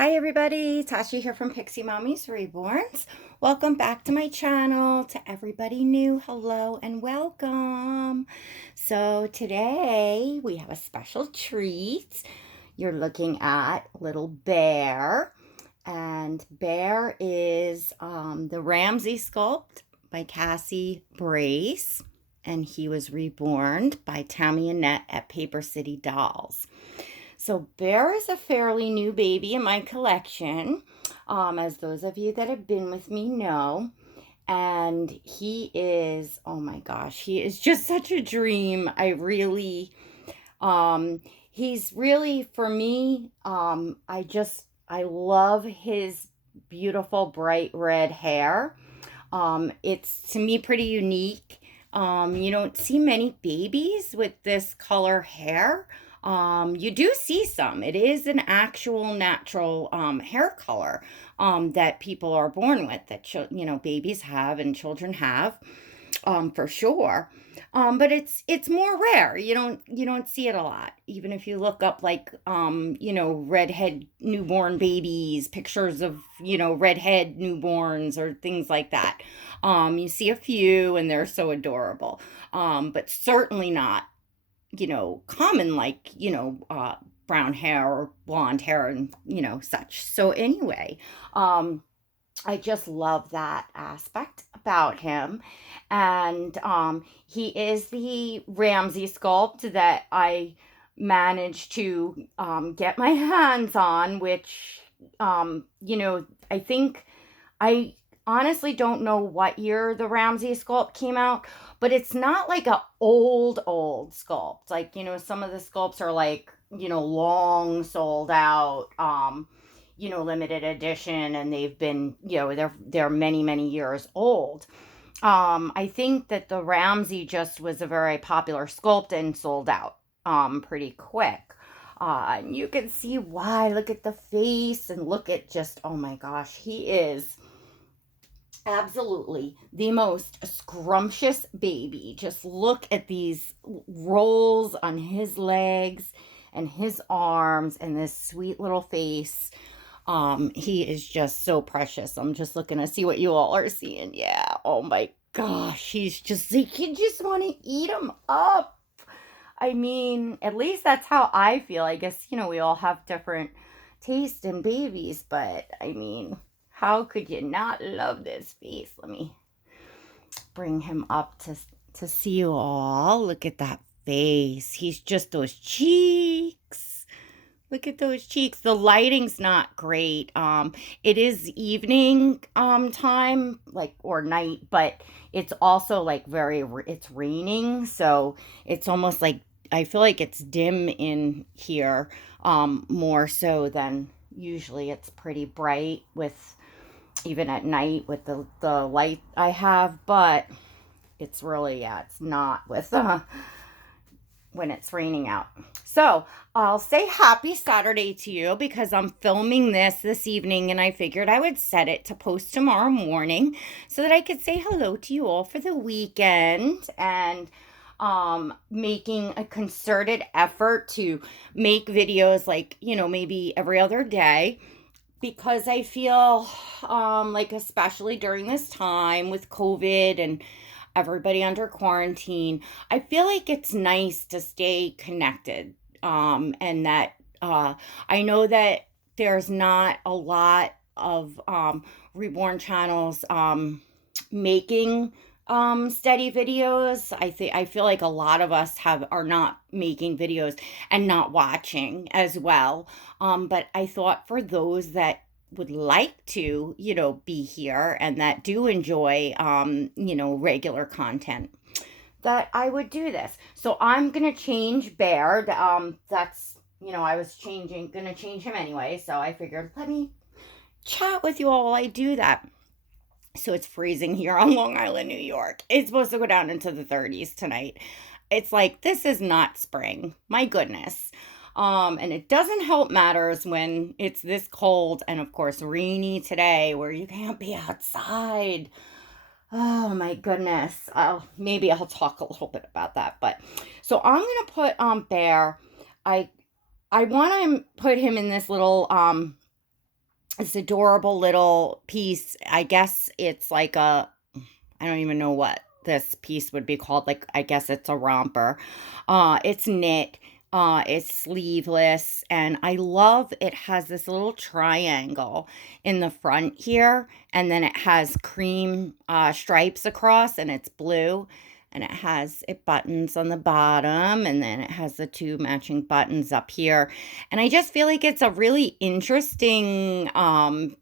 Hi everybody, Tasha here from Pixie Mommy's Reborns. Welcome back to my channel. To everybody new, hello and welcome. So today we have a special treat. You're looking at little Bear, and Bear is the Ramsey sculpt by Cassie Brace, and he was reborn by Tammy Annette at Paper City Dolls. So Bear is a fairly new baby in my collection, as those of you that have been with me know. And he is, oh my gosh, he is just such a dream. He's really, for me, I love his beautiful bright red hair. It's to me pretty unique. You don't see many babies with this color hair. You do see some. It is an actual natural hair color that people are born with, that babies have and children have, for sure. But it's more rare. You don't see it a lot. Even if you look up like redhead newborn babies, pictures of redhead newborns or things like that. You see a few and they're so adorable. But certainly not common like, brown hair or blonde hair and, such. So anyway, I just love that aspect about him. And he is the Ramsey sculpt that I managed to get my hands on, which, I think I honestly don't know what year the Ramsey sculpt came out, but it's not like a old sculpt. Like, some of the sculpts are like, long sold out, limited edition, and they've been, they're many years old. I think that the Ramsey just was a very popular sculpt and sold out pretty quick. And you can see why. Look at the face and look at just, oh my gosh, he is absolutely the most scrumptious baby. Just look at these rolls on his legs and his arms and this sweet little face. He is just so precious. I'm just looking to see what you all are seeing. Yeah, oh my gosh, he's just like, you just want to eat him up. I mean, at least that's how I feel. I guess, we all have different taste in babies, but I mean, how could you not love this face? Let me bring him up to see you all. Look at that face. He's just those cheeks. Look at those cheeks. The lighting's not great. It is evening time, like, or night, but it's also like it's raining, so it's almost like I feel like it's dim in here, more so than usually. It's pretty bright with even at night with the light I have, but it's really, yeah, it's not with when it's raining out. So I'll say happy Saturday to you because I'm filming this evening, and I figured I would set it to post tomorrow morning so that I could say hello to you all for the weekend, and making a concerted effort to make videos like, maybe every other day, because I feel like, especially during this time with COVID and everybody under quarantine, I feel like it's nice to stay connected. And that I know that there's not a lot of reborn channels making steady videos. I feel like a lot of us are not making videos and not watching as well. But I thought for those that would like to, be here and that do enjoy, regular content, that I would do this. So I'm gonna change Bear. That's, I was gonna change him anyway. So I figured, let me chat with you all while I do that. So it's freezing here on Long Island, New York. It's supposed to go down into the 30s tonight. It's like, this is not spring. My goodness. And it doesn't help matters when it's this cold and, of course, rainy today where you can't be outside. Oh my goodness. Maybe I'll talk a little bit about that. But so I'm gonna put on Bear. I want to put him in this little this adorable little piece. I guess it's like I don't even know what this piece would be called. Like, I guess it's a romper. It's knit. It's sleeveless, and I love it has this little triangle in the front here, and then it has cream stripes across, and it's blue, and it buttons on the bottom, and then it has the two matching buttons up here. And I just feel like it's a really interesting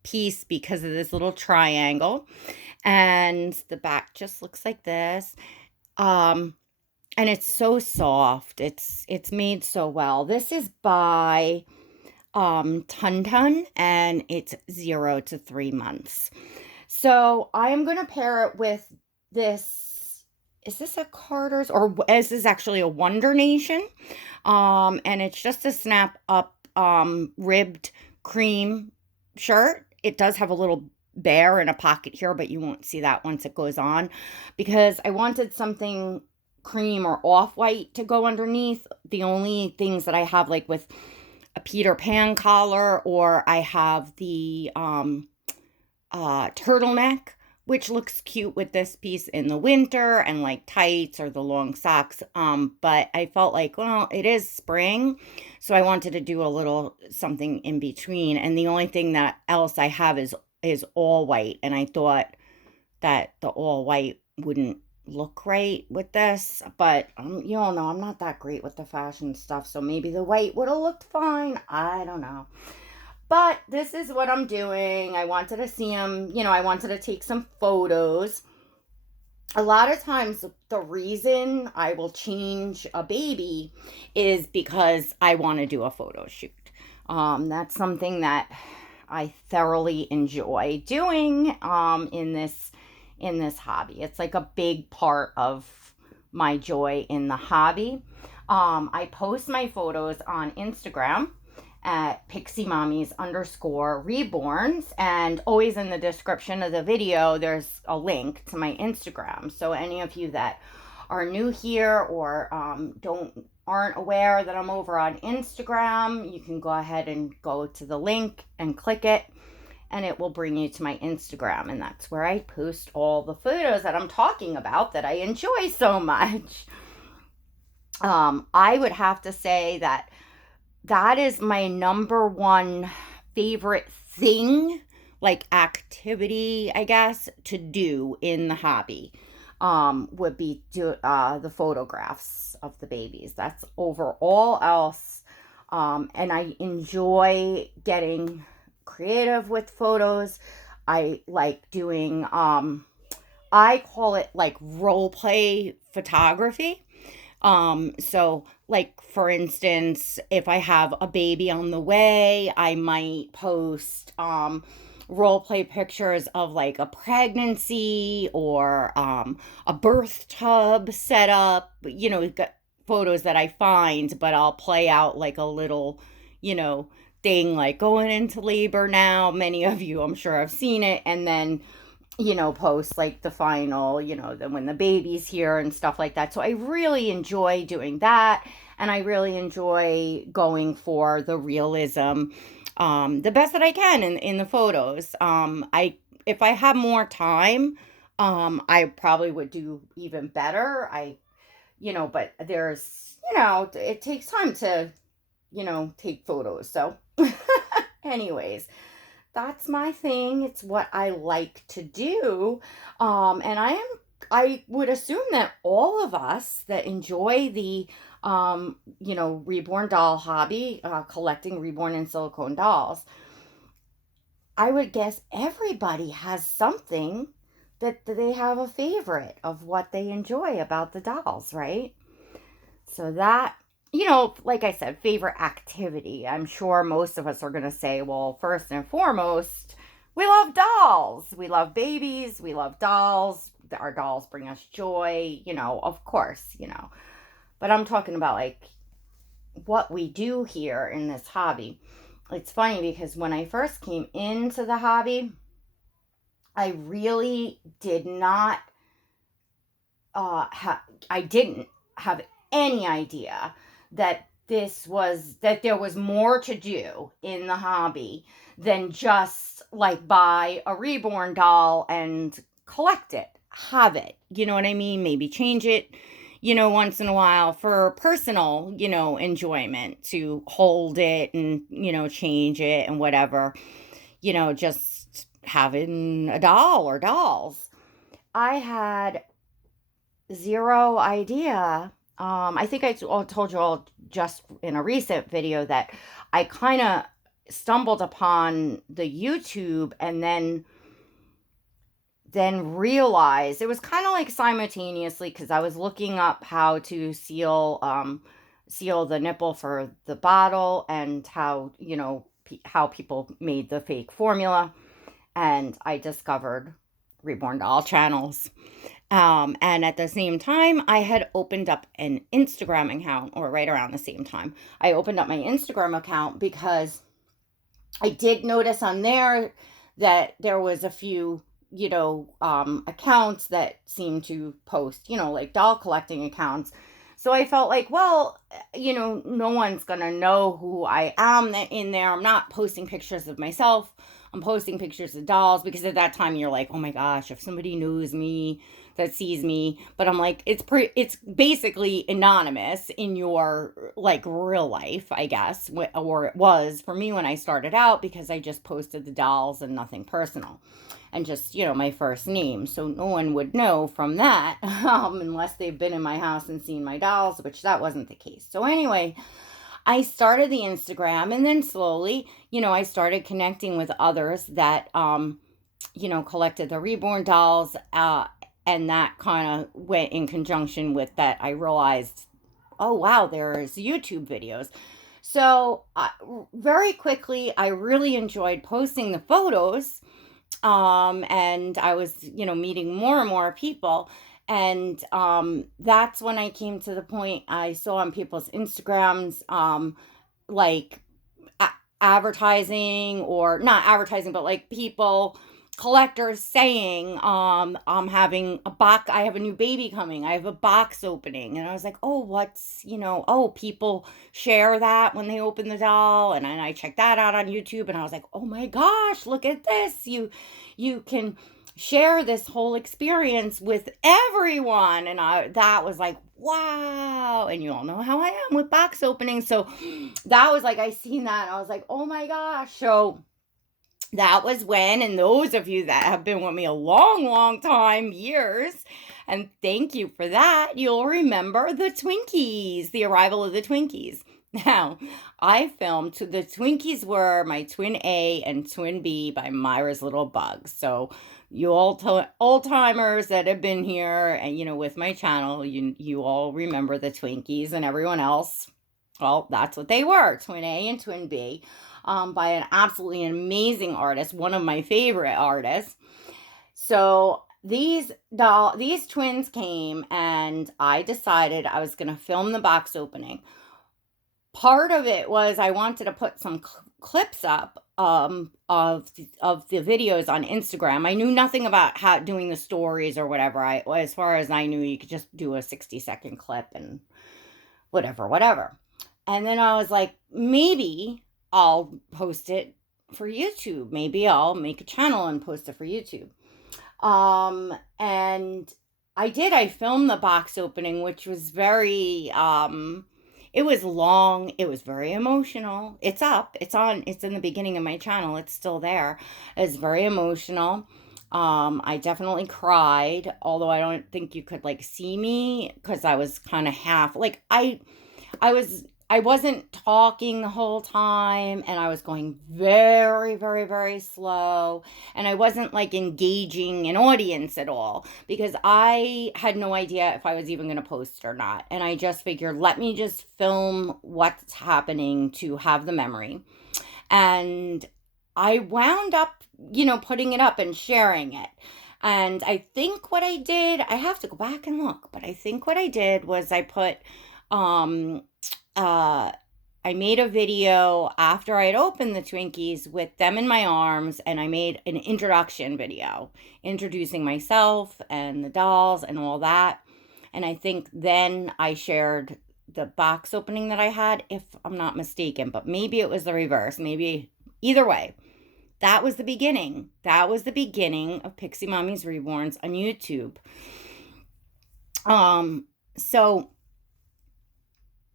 piece because of this little triangle, and the back just looks like this. Um, and it's so soft. It's made so well. This is by Tun Tun, and it's 0 to 3 months. So I am going to pair it with this. Is this a Carter's, or is this actually a Wonder Nation? And it's just a snap up ribbed cream shirt. It does have a little bear in a pocket here, but you won't see that once it goes on, because I wanted something cream or off-white to go underneath. The only things that I have, like with a Peter Pan collar, or I have the turtleneck, which looks cute with this piece in the winter, and like tights or the long socks. But I felt like, well, it is spring, so I wanted to do a little something in between. And the only thing that else I have is all white, and I thought that the all white wouldn't look right with this, but you all know I'm not that great with the fashion stuff, so maybe the white would have looked fine. I don't know. But this is what I'm doing. I wanted to see him, I wanted to take some photos. A lot of times, the reason I will change a baby is because I want to do a photo shoot. That's something that I thoroughly enjoy doing in this hobby. It's like a big part of my joy in the hobby. I post my photos on Instagram at pixiemommies_reborns, and always in the description of the video there's a link to my Instagram. So any of you that are new here, or aren't aware that I'm over on Instagram, you can go ahead and go to the link and click it, and it will bring you to my Instagram, and that's where I post all the photos that I'm talking about that I enjoy so much. I would have to say that is my number one favorite thing, like activity, I guess, to do in the hobby. Would be the photographs of the babies. That's over all else. And I enjoy getting creative with photos. I like doing, I call it like role play photography. So like for instance, if I have a baby on the way, I might post role play pictures of like a pregnancy, or a birth tub setup, photos that I find, but I'll play out like a little, thing like going into labor now. Many of you, I'm sure, have seen it, and then post like the final, then when the baby's here and stuff like that. So I really enjoy doing that. And I really enjoy going for the realism, the best that I can in the photos. If I have more time, I probably would do even better. But there's, it takes time to, take photos. So anyways, that's my thing. It's what I like to do. And I would assume that all of us that enjoy the, reborn doll hobby, collecting reborn and silicone dolls, I would guess everybody has something that they have a favorite of what they enjoy about the dolls, right? So that, like I said, favorite activity. I'm sure most of us are going to say, well, first and foremost, we love dolls. We love babies. We love dolls. Our dolls bring us joy, of course. But I'm talking about like what we do here in this hobby. It's funny because when I first came into the hobby, I really did not, I didn't have any idea that that there was more to do in the hobby than just like buy a reborn doll and collect it, have it. You know what I mean? Maybe change it, once in a while for personal, enjoyment, to hold it and, change it and whatever, just having a doll or dolls. I had zero idea. I think I told you all just in a recent video that I kind of stumbled upon the YouTube and then realized it was kind of like simultaneously, because I was looking up how to seal the nipple for the bottle, and how how people made the fake formula, and I discovered reborn doll channels. And at the same time, I had opened up an Instagram account, or right around the same time, I opened up my Instagram account because I did notice on there that there was a few, accounts that seemed to post, like doll collecting accounts. So I felt like, well, no one's going to know who I am in there. I'm not posting pictures of myself. I'm posting pictures of dolls, because at that time you're like, oh my gosh, if somebody knows me, that sees me. But I'm like, it's basically anonymous in your like real life, I guess, or it was for me when I started out, because I just posted the dolls and nothing personal, and just, my first name. So no one would know from that, unless they've been in my house and seen my dolls, which that wasn't the case. So anyway, I started the Instagram, and then slowly, I started connecting with others that, collected the reborn dolls. And that kind of went in conjunction with that. I realized, oh, wow, there's YouTube videos. So very quickly, I really enjoyed posting the photos. And I was, meeting more and more people. And that's when I came to the point I saw on people's Instagrams, like advertising, or not advertising, but like people, collectors saying, I'm having I have a new baby coming. I have a box opening. And I was like, oh, people share that when they open the doll. And then I checked that out on YouTube, and I was like, oh my gosh, look at this. You can share this whole experience with everyone. And that was like, wow. And you all know how I am with box openings. So that was like, I seen that, and I was like, oh my gosh. So that was when, and those of you that have been with me a long, long time, years, and thank you for that, you'll remember the Twinkies, the arrival of the Twinkies. Now, I filmed, the Twinkies were my twin A and twin B by Myra's Little Bugs. So you old timers that have been here and, with my channel, you all remember the Twinkies, and everyone else, well, that's what they were, twin A and twin B. By an absolutely amazing artist, one of my favorite artists. So these twins came, and I decided I was going to film the box opening. Part of it was I wanted to put some clips up of the videos on Instagram. I knew nothing about how doing the stories or whatever. As far as I knew, you could just do a 60-second clip and whatever. And then I was like, maybe I'll post it for YouTube. Maybe I'll make a channel and post it for YouTube. And I did. I filmed the box opening, which was very, it was long. It was very emotional. It's up. It's in the beginning of my channel. It's still there. It's very emotional. I definitely cried, although I don't think you could like see me, because I was kind of half, like I wasn't talking the whole time, and I was going very, very, very slow, and I wasn't like engaging an audience at all, because I had no idea if I was even going to post or not. And I just figured, let me just film what's happening to have the memory. And I wound up, putting it up and sharing it. And I think what I did, I have to go back and look, but I think what I did was I put, I made a video after I had opened the Twinkies with them in my arms, and I made an introduction video introducing myself and the dolls and all that. And I think then I shared the box opening that I had, if I'm not mistaken, but maybe it was the reverse. Maybe either way. That was the beginning. That was the beginning of Pixie Mommy's Reborns on YouTube. So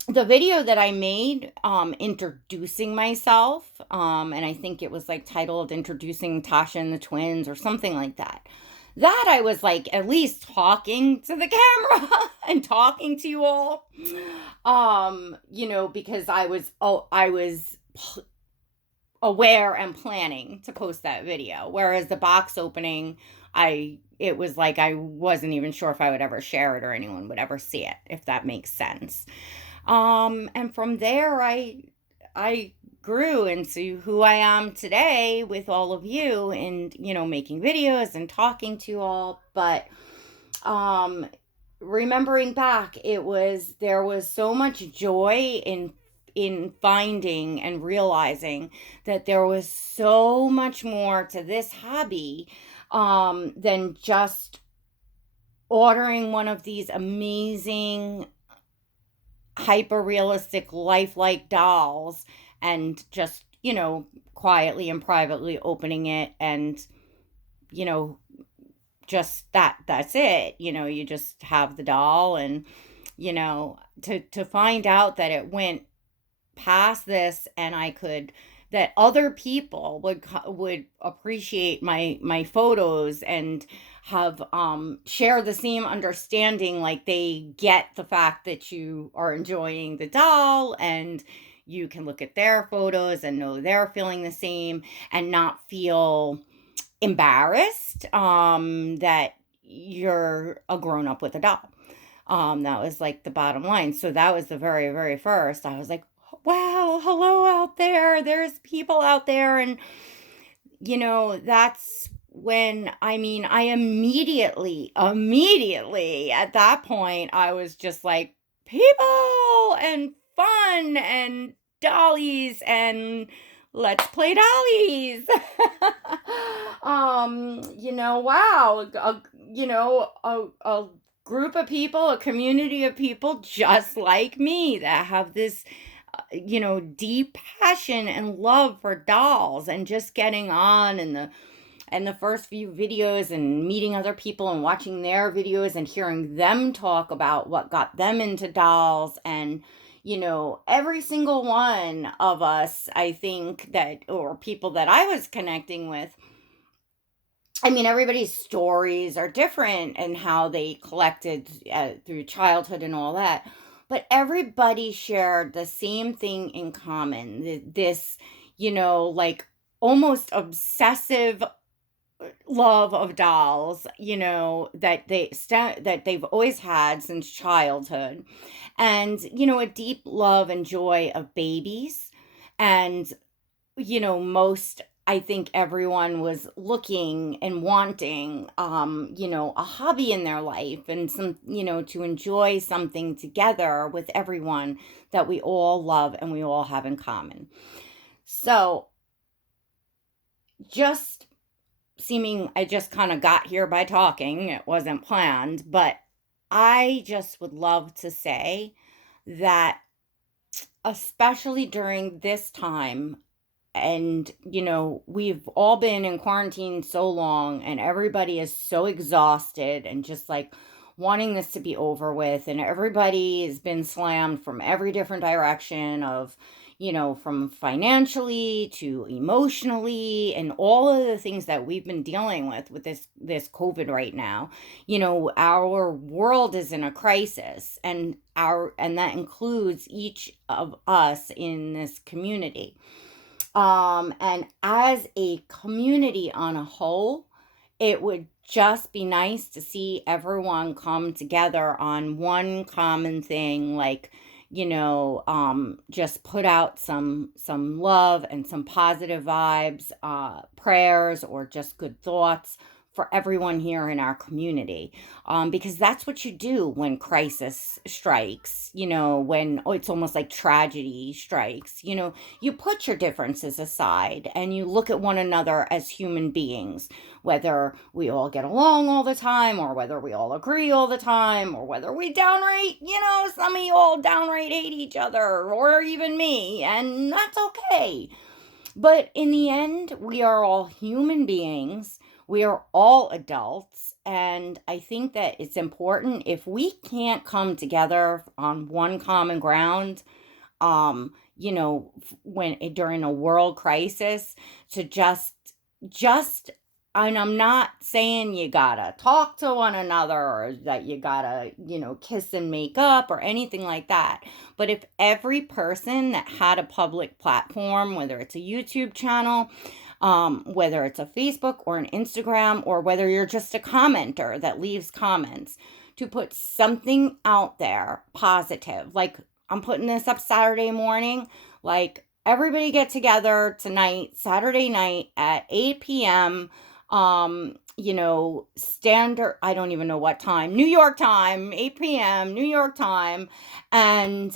the video that I made, introducing myself, and I think it was like titled Introducing Tasha and the Twins or something like that. That I was like at least talking to the camera and talking to you all. Because I was aware and planning to post that video. Whereas the box opening, it was like I wasn't even sure if I would ever share it or anyone would ever see it, if that makes sense. And from there, I grew into who I am today with all of you and, making videos and talking to you all. But, remembering back, there was so much joy in finding and realizing that there was so much more to this hobby, than just ordering one of these amazing hyper realistic lifelike dolls and just quietly and privately opening it and just that's it. You just have the doll and to find out that it went past this and that other people would appreciate my photos and have share the same understanding, like they get the fact that you are enjoying the doll and you can look at their photos and know they're feeling the same and not feel embarrassed that you're a grown-up with a doll. That was like the bottom line. So that was the very, very first. I was like, wow, hello out there. There's people out there. And, that's when, I immediately at that point, I was just like, people and fun and dollies and let's play dollies. Wow. A group of people, a community of people just like me that have this deep passion and love for dolls and just getting on and the first few videos and meeting other people and watching their videos and hearing them talk about what got them into dolls. And every single one of us, I think or people that I was connecting with, everybody's stories are different and how they collected through childhood and all that. But everybody shared the same thing in common. This, like almost obsessive love of dolls, that they've always had since childhood. And, a deep love and joy of babies. And, I think everyone was looking and wanting, a hobby in their life and some, to enjoy something together with everyone that we all love and we all have in common. So I just kind of got here by talking. It wasn't planned, but I just would love to say that especially during this time, and we've all been in quarantine so long and everybody is so exhausted and just like wanting this to be over with, and everybody has been slammed from every different direction of from financially to emotionally and all of the things that we've been dealing with this COVID right now. Our world is in a crisis, and that includes each of us in this community. And as a community on a whole, it would just be nice to see everyone come together on one common thing, like, just put out some love and some positive vibes, prayers, or just good thoughts for everyone here in our community, because that's what you do when crisis strikes, when it's almost like tragedy strikes. You put your differences aside and you look at one another as human beings, whether we all get along all the time, or whether we all agree all the time, or whether we downright, some of you all downright hate each other, or even me, and that's okay. But in the end, we are all human beings. We are all adults. And I think that it's important, if we can't come together on one common ground, when during a world crisis, to just and I'm not saying you gotta talk to one another, or that you gotta, kiss and make up or anything like that. But if every person that had a public platform, whether it's a YouTube channel, whether it's a Facebook or an Instagram, or whether you're just a commenter that leaves comments, to put something out there positive, like I'm putting this up Saturday morning, like everybody get together tonight, Saturday night at 8 p.m. Standard, I don't even know what time, New York time, 8 p.m., New York time, and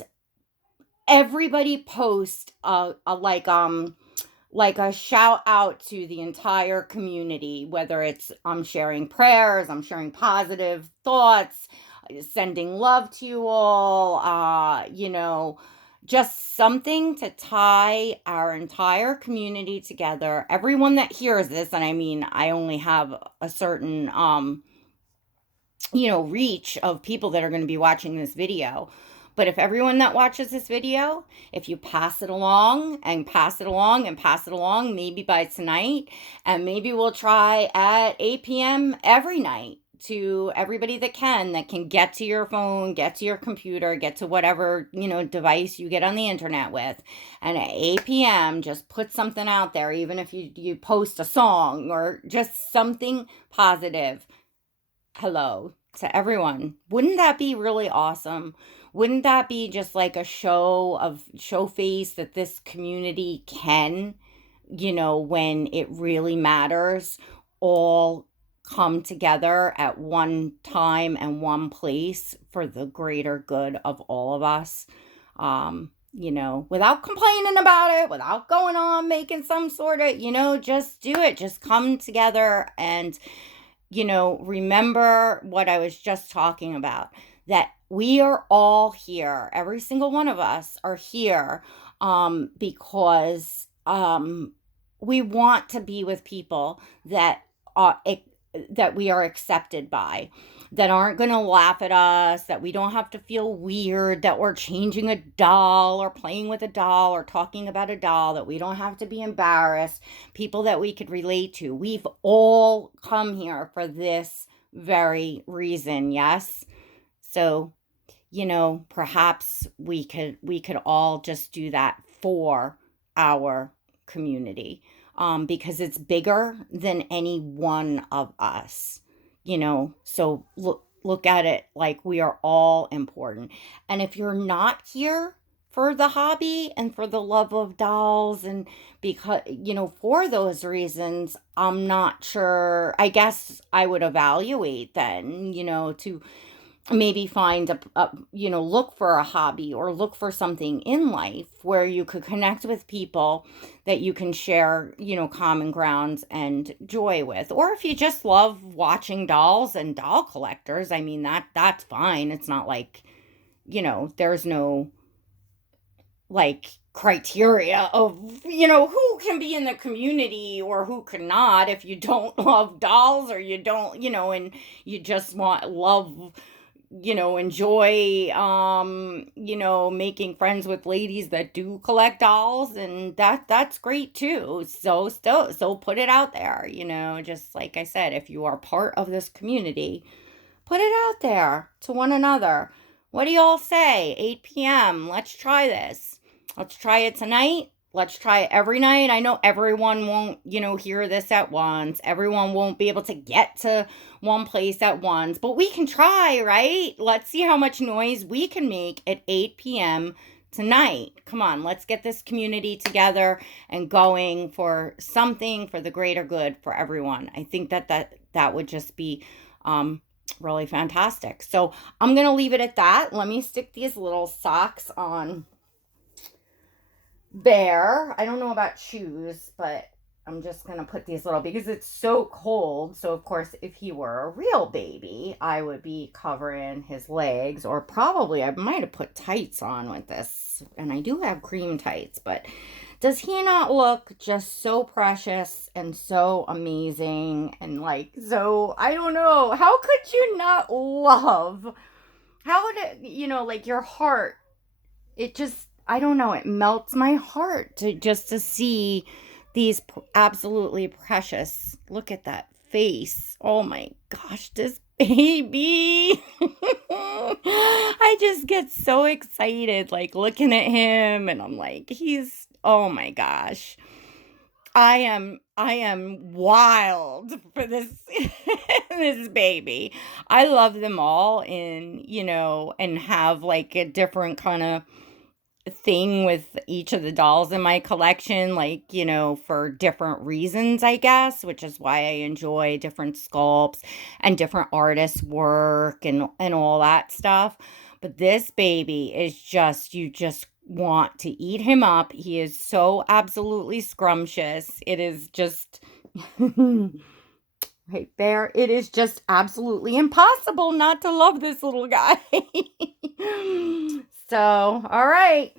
everybody post like a shout out to the entire community, whether it's I'm sharing prayers, I'm sharing positive thoughts, sending love to you all, just something to tie our entire community together. Everyone that hears this, and I mean, I only have a certain, reach of people that are going to be watching this video. But if everyone that watches this video, if you pass it along and pass it along and pass it along, maybe by tonight, and maybe we'll try at 8 p.m. every night, to everybody that can get to your phone, get to your computer, get to whatever, device you get on the internet with. And at 8 p.m., just put something out there, even if you post a song or just something positive. Hello to everyone. Wouldn't that be really awesome? Wouldn't that be just like a show face that this community can, when it really matters, all come together at one time and one place for the greater good of all of us, without complaining about it, without going on making some sort of, just do it. Just come together and, remember what I was just talking about, that we are all here. Every single one of us are here, because we want to be with people that we are accepted by, that aren't going to laugh at us, that we don't have to feel weird that we're changing a doll or playing with a doll or talking about a doll, that we don't have to be embarrassed, people that we could relate to. We've all come here for this very reason, yes? So, perhaps we could all just do that for our community, because it's bigger than any one of us, so look at it like we are all important. And if you're not here for the hobby and for the love of dolls, and because, for those reasons, I'm not sure, I guess I would evaluate then, to maybe find look for a hobby, or look for something in life where you could connect with people that you can share, common grounds and joy with. Or if you just love watching dolls and doll collectors, I mean, that's fine. It's not like, there's no like criteria of, who can be in the community or who could not. If you don't love dolls, or you don't, and you just love, enjoy, making friends with ladies that do collect dolls, and that's great too. So put it out there, just like I said, if you are part of this community, put it out there to one another. What do y'all say? 8 p.m. Let's try this. Let's try it tonight. Let's try it every night. I know everyone won't, hear this at once. Everyone won't be able to get to one place at once, but we can try, right? Let's see how much noise we can make at 8 p.m. tonight. Come on, let's get this community together and going for something for the greater good for everyone. I think that would just be really fantastic. So I'm going to leave it at that. Let me stick these little socks on Bear. I don't know about shoes, but I'm just going to put these little, because it's so cold. So of course, if he were a real baby, I would be covering his legs, or probably I might have put tights on with this. And I do have cream tights, but does he not look just so precious and so amazing? And like, so I don't know, how could you not love, how would it, like your heart, it just, I don't know, it melts my heart to see these absolutely precious, look at that face. Oh my gosh, this baby. I just get so excited, like looking at him, and I'm like, oh my gosh. I am wild for this this baby. I love them all, and have like a different kind of thing with each of the dolls in my collection, like, for different reasons, I guess, which is why I enjoy different sculpts and different artists' work and all that stuff. But this baby is just, you just want to eat him up. He is so absolutely scrumptious. It is just right there. It is just absolutely impossible not to love this little guy. So, all right.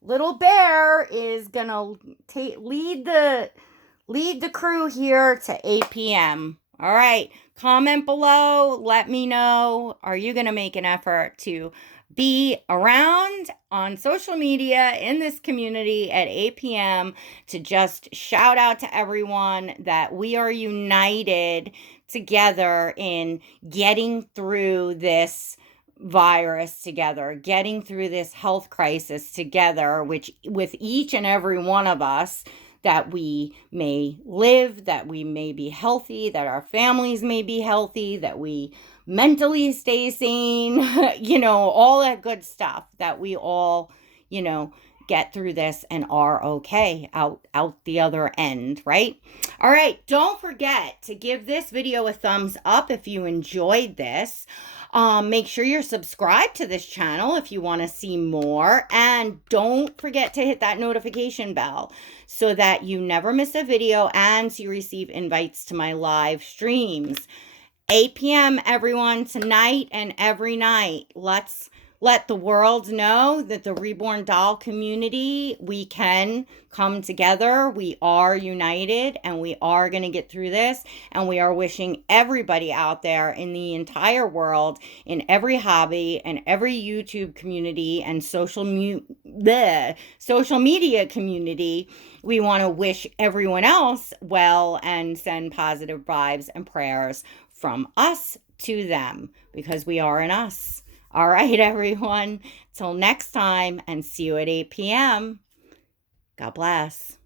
Little Bear is gonna lead the crew here to 8 p.m. All right. Comment below. Let me know. Are you gonna make an effort to be around on social media in this community at 8 p.m. to just shout out to everyone that we are united together in getting through this virus together, getting through this health crisis together, which with each and every one of us, that we may live, that we may be healthy, that our families may be healthy, that we mentally stay sane, all that good stuff, that we all, get through this and are okay out the other end, right? All right, don't forget to give this video a thumbs up if you enjoyed this. Make sure you're subscribed to this channel if you want to see more, and don't forget to hit that notification bell so that you never miss a video and you receive invites to my live streams. 8 p.m. everyone, tonight and every night. Let's let the world know that the Reborn Doll community, we can come together. We are united, and we are going to get through this. And we are wishing everybody out there in the entire world, in every hobby and every YouTube community and social media community, we want to wish everyone else well and send positive vibes and prayers from us to them, because we are in us. All right, everyone. Till next time, and see you at 8 p.m. God bless.